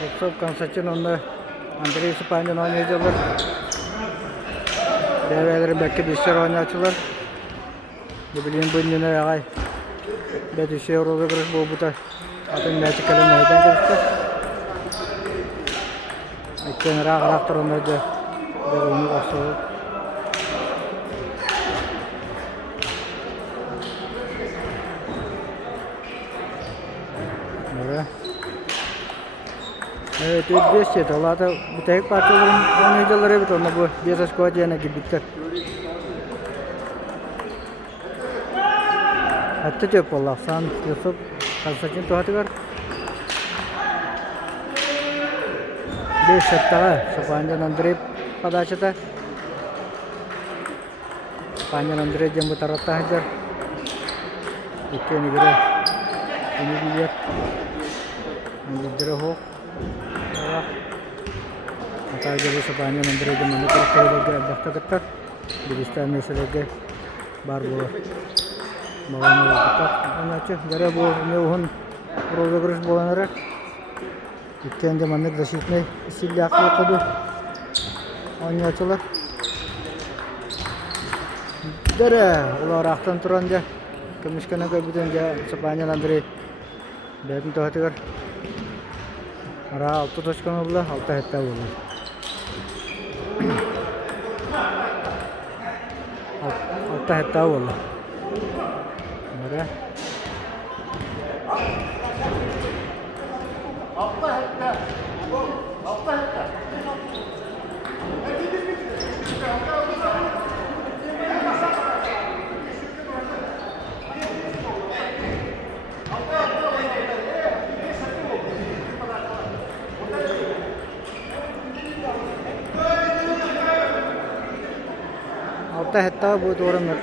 Yusuf Konstantin onda Andrei Spancın oynayıcılar. Devreleri belki dişler oynayıcılar. Ne bileyim bu yine yağay. Bir düşey orada kırık bu da. Atın meyte kalın meyden kırıktı. İkken rahat durumda da. Devreyi başladı. Böyle. Evet, bir şey de olada bu tek parçaların oynayıcıları evet onda bu bir squad yana gibikler. Hatta çok olak san Yusuf Konstantin tuhatıgar. Bir şattağa Spancın Andrei padachata. Spancın Andrei jembu tarafta hajar. İkkeni göre ini bilir. Andrei ho. Maka jadi Spancın Andrei jembu tarafta bakta ketar. Biristan meselege barbo. Mawano ketar. Anaçı gara bu mevhun progres bolanara. İkken de manlık daşitme silahlı okudu. Oynayıcılar. Dere ular aktan turanja. Kemiskana kabiden ja Spancın Andrei. Betin tuhatıgar. Ara altı toşkan oldu, altı hetta oldu. Altı hetta oldu. Mara. Altı hetta bu doğru mı?